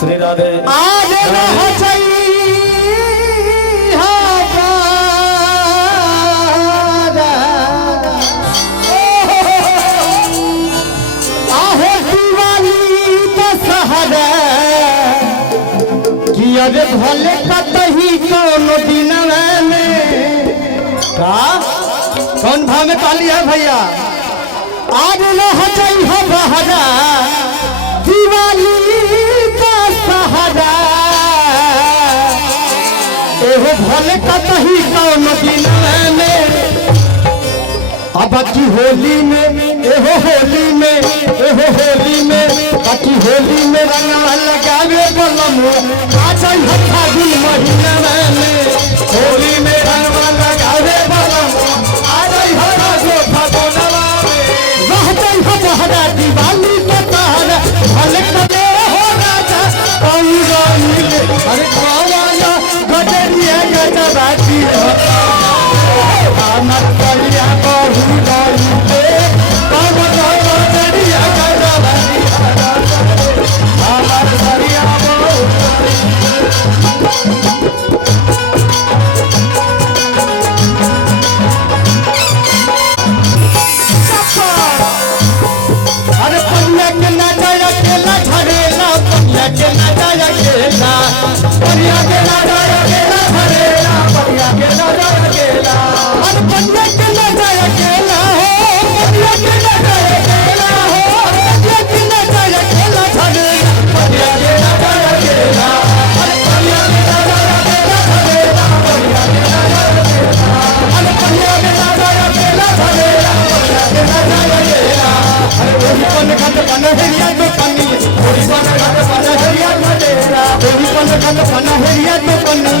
श्री राधे आज अरे भले कतही कौन दिन में का कौन भाव में काली है भैया आज रह जाई हो बहरा दिवाली का सहारा एहो भले कतही कौन दिन में अब की होली में एहो होली में एहो होली में बाकी होली में रंगवा लगावे बलम आज फागुन महीना में होली में रंगवा लगावे बलम आज फागुनवा में रहते हो बहरा दिवाली के तार भले कते हो राजा अरे कवाना गजरिया गजबाती हमर कलिया बहु गइले कमर गजरिया गजबाती हमर कलिया अरे पन्ना के ना जाया केला झरेला पन्ना के ना जाया केला परिया के ना जाया केला झरेला परिया के ना जाया केला अरे पन्ना के ना जाया केला हो परिया के ना जाया केला हो परिया के ना जाया केला झरेला परिया के ना जाया केला अरे परिया के ना जाया केला झरेला परिया के ना जाया केला अरे परिया के ना जाया केला झरेला परिया के ना जाया केला अरे ओही कोन खत बनहरिया तो कनी ओही कोन खत बनहरिया मडेरा ओही कोन खत बनहरिया तो कनी